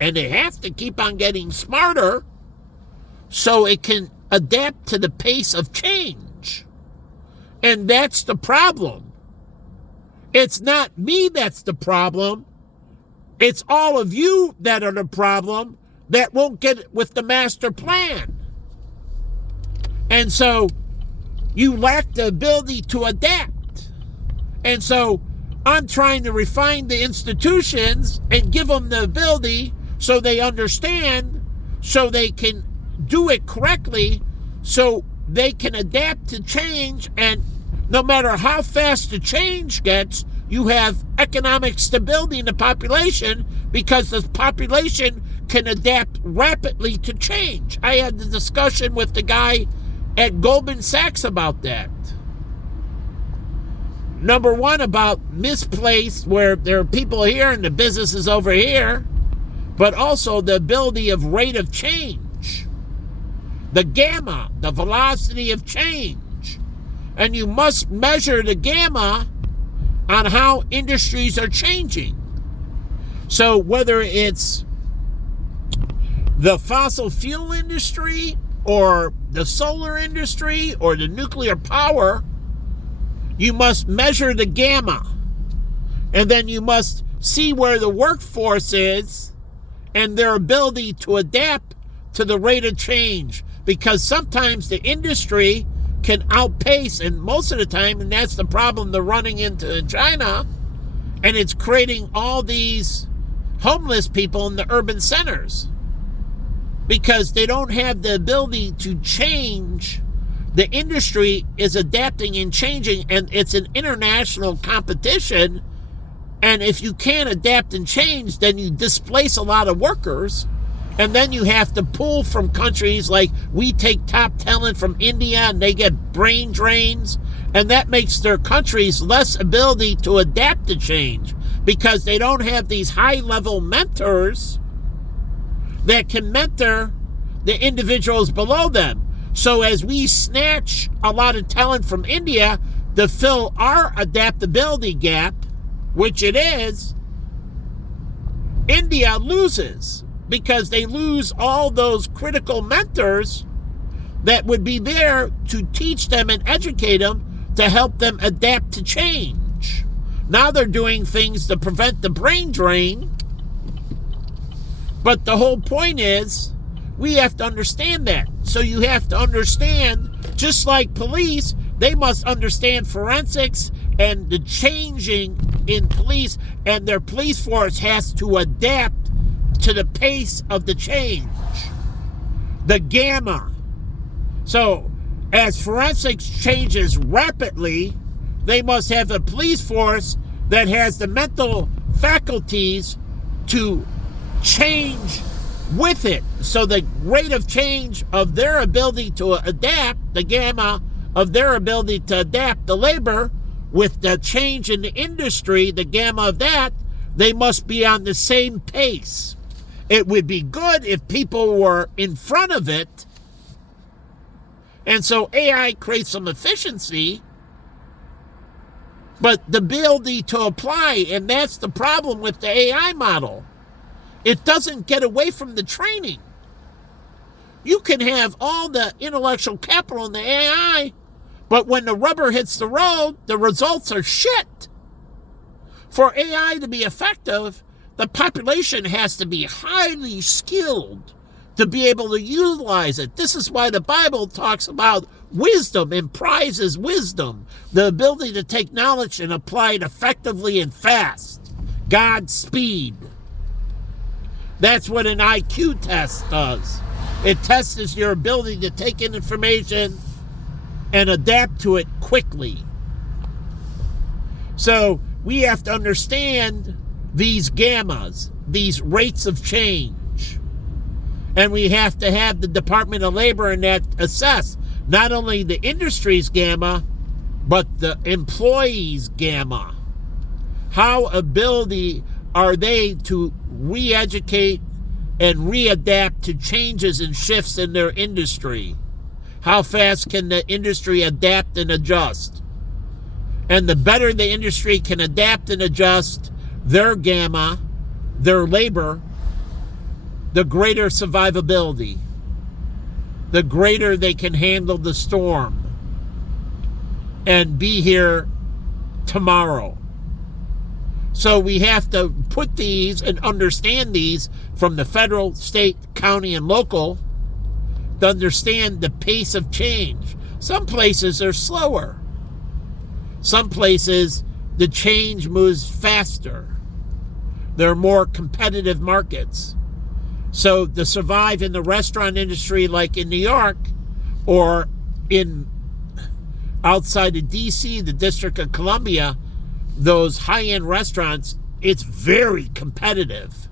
and they have to keep on getting smarter so it can adapt to the pace of change. And that's the problem. It's not me that's the problem. It's all of you that are the problem that won't get with the master plan. And so you lack the ability to adapt. And so I'm trying to refine the institutions and give them the ability so they understand, so they can do it correctly, so they can adapt to change. And no matter how fast the change gets, you have economic stability in the population, because the population can adapt rapidly to change. I had the discussion with the guy at Goldman Sachs about that. Number one, about misplaced, where there are people here and the business is over here, but also the ability of rate of change, the gamma, the velocity of change. And you must measure the gamma on how industries are changing. So whether it's the fossil fuel industry or the solar industry or the nuclear power, you must measure the gamma. And then you must see where the workforce is and their ability to adapt to the rate of change. Because sometimes the industry can outpace, and most of the time, and that's the problem they're running into in China, and it's creating all these homeless people in the urban centers because they don't have the ability to change. The industry is adapting and changing, and it's an international competition. And if you can't adapt and change, then you displace a lot of workers. And then you have to pull from countries like we take top talent from India and they get brain drains. And that makes their countries less ability to adapt to change because they don't have these high-level mentors that can mentor the individuals below them. So as we snatch a lot of talent from India to fill our adaptability gap, which it is, India loses because they lose all those critical mentors that would be there to teach them and educate them to help them adapt to change. Now they're doing things to prevent the brain drain. But the whole point is, we have to understand that. So you have to understand, just like police, they must understand forensics and the changing in police, and their police force has to adapt to the pace of the change, the gamma. So as forensics changes rapidly, they must have a police force that has the mental faculties to change with it. So the rate of change of their ability to adapt, the gamma of their ability to adapt the labor with the change in the industry, the gamma of that, they must be on the same pace. It would be good if people were in front of it. And so AI creates some efficiency, but the ability to apply, and that's the problem with the AI model. It doesn't get away from the training. You can have all the intellectual capital in the AI, but when the rubber hits the road, the results are shit. For AI to be effective, the population has to be highly skilled to be able to utilize it. This is why the Bible talks about wisdom and prizes wisdom, the ability to take knowledge and apply it effectively and fast. Godspeed. That's what an IQ test does. It tests your ability to take in information and adapt to it quickly. So we have to understand these gammas, these rates of change. And we have to have the Department of Labor and that assess not only the industry's gamma, but the employees' gamma. How ability are they to re-educate and readapt to changes and shifts in their industry? How fast can the industry adapt and adjust? And the better the industry can adapt and adjust their gamma, their labor, the greater survivability, the greater they can handle the storm and be here tomorrow. So we have to put these and understand these from the federal, state, county, and local to understand the pace of change. Some places are slower. Some places the change moves faster. There are more competitive markets. So to survive in the restaurant industry like in New York or in outside of DC, the District of Columbia, those high-end restaurants, it's very competitive.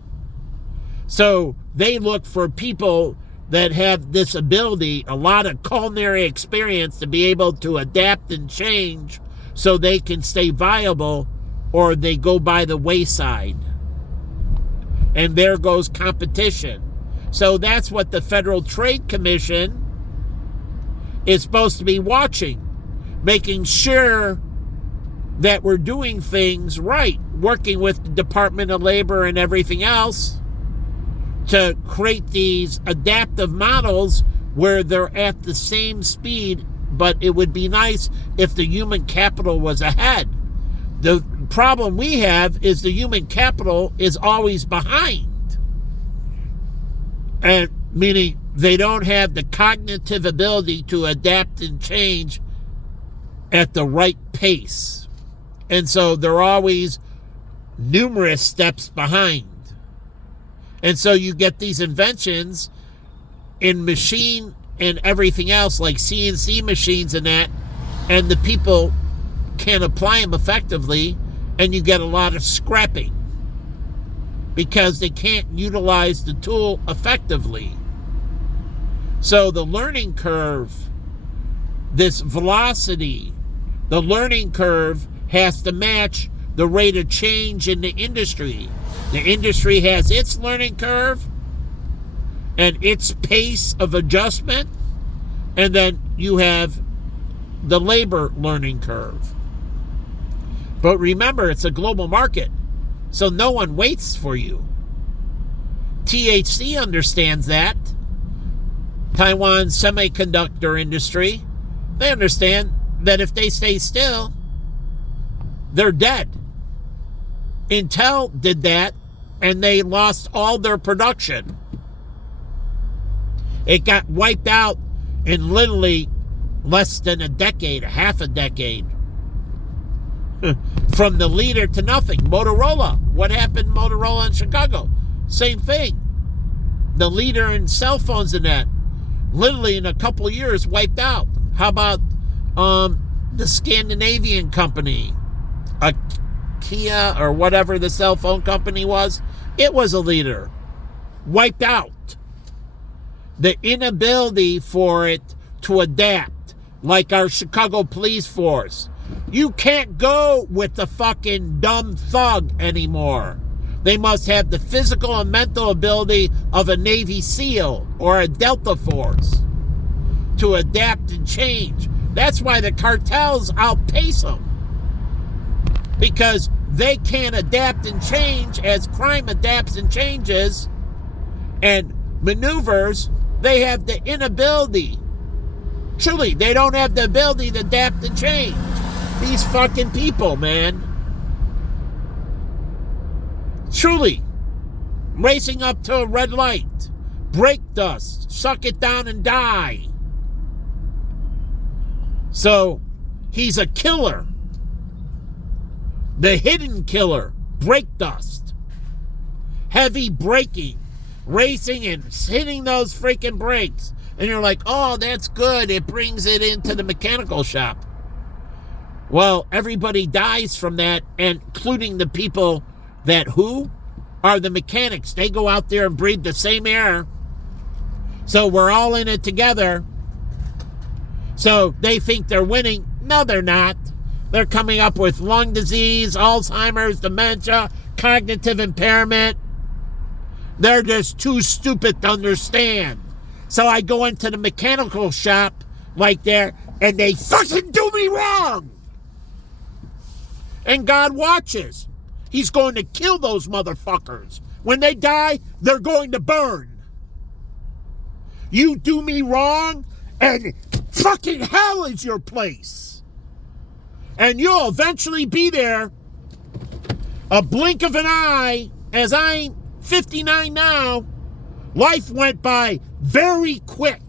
So they look for people that have this ability, a lot of culinary experience to be able to adapt and change so they can stay viable, or they go by the wayside. And there goes competition. So that's what the Federal Trade Commission is supposed to be watching, making sure that we're doing things right, working with the Department of Labor and everything else to create these adaptive models where they're at the same speed, but it would be nice if the human capital was ahead. The problem we have is the human capital is always behind. And meaning they don't have the cognitive ability to adapt and change at the right pace. And so they're always numerous steps behind. And so you get these inventions in machine and everything else, like CNC machines and that, and the people can't apply them effectively, and you get a lot of scrapping because they can't utilize the tool effectively. So the learning curve, this velocity, the learning curve has to match the rate of change in the industry. The industry has its learning curve and its pace of adjustment, and then you have the labor learning curve. But remember, it's a global market, so no one waits for you. THC understands that. Taiwan semiconductor industry, they understand that if they stay still, they're dead. Intel did that, and they lost all their production. It got wiped out in literally less than a decade, half a decade. From the leader to nothing. Motorola. What happened to Motorola in Chicago? Same thing. The leader in cell phones and that, literally in a couple of years, wiped out. How about the Scandinavian company, Kia or whatever the cell phone company was? It was a leader. Wiped out. The inability for it to adapt, like our Chicago police force. You can't go with the fucking dumb thug anymore. They must have the physical and mental ability of a Navy SEAL or a Delta Force to adapt and change. That's why the cartels outpace them. Because they can't adapt and change as crime adapts and changes and maneuvers. They have the inability. Truly, they don't have the ability to adapt and change. These fucking people, man. Truly. Racing up to a red light. Brake dust. Suck it down and die. So, he's a killer. The hidden killer. Brake dust. Heavy braking. Racing and hitting those freaking brakes. And you're like, oh, that's good. It brings it into the mechanical shop. Well, everybody dies from that, including the people that who are the mechanics. They go out there and breathe the same air. So we're all in it together. So they think they're winning. No, they're not. They're coming up with lung disease, Alzheimer's, dementia, cognitive impairment. They're just too stupid to understand. So I go into the mechanical shop like there, and they fucking do me wrong. And God watches. He's going to kill those motherfuckers. When they die, they're going to burn. You do me wrong, and fucking hell is your place. And you'll eventually be there. A blink of an eye, as I'm 59 now, life went by very quick.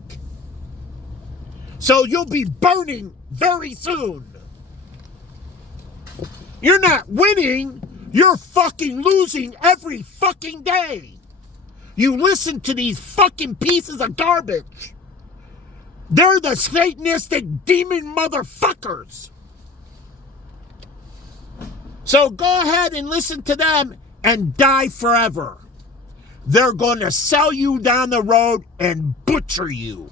So you'll be burning very soon. You're not winning. You're fucking losing every fucking day. You listen to these fucking pieces of garbage. They're the Satanistic demon motherfuckers. So go ahead and listen to them and die forever. they're going to sell you down the road and butcher you.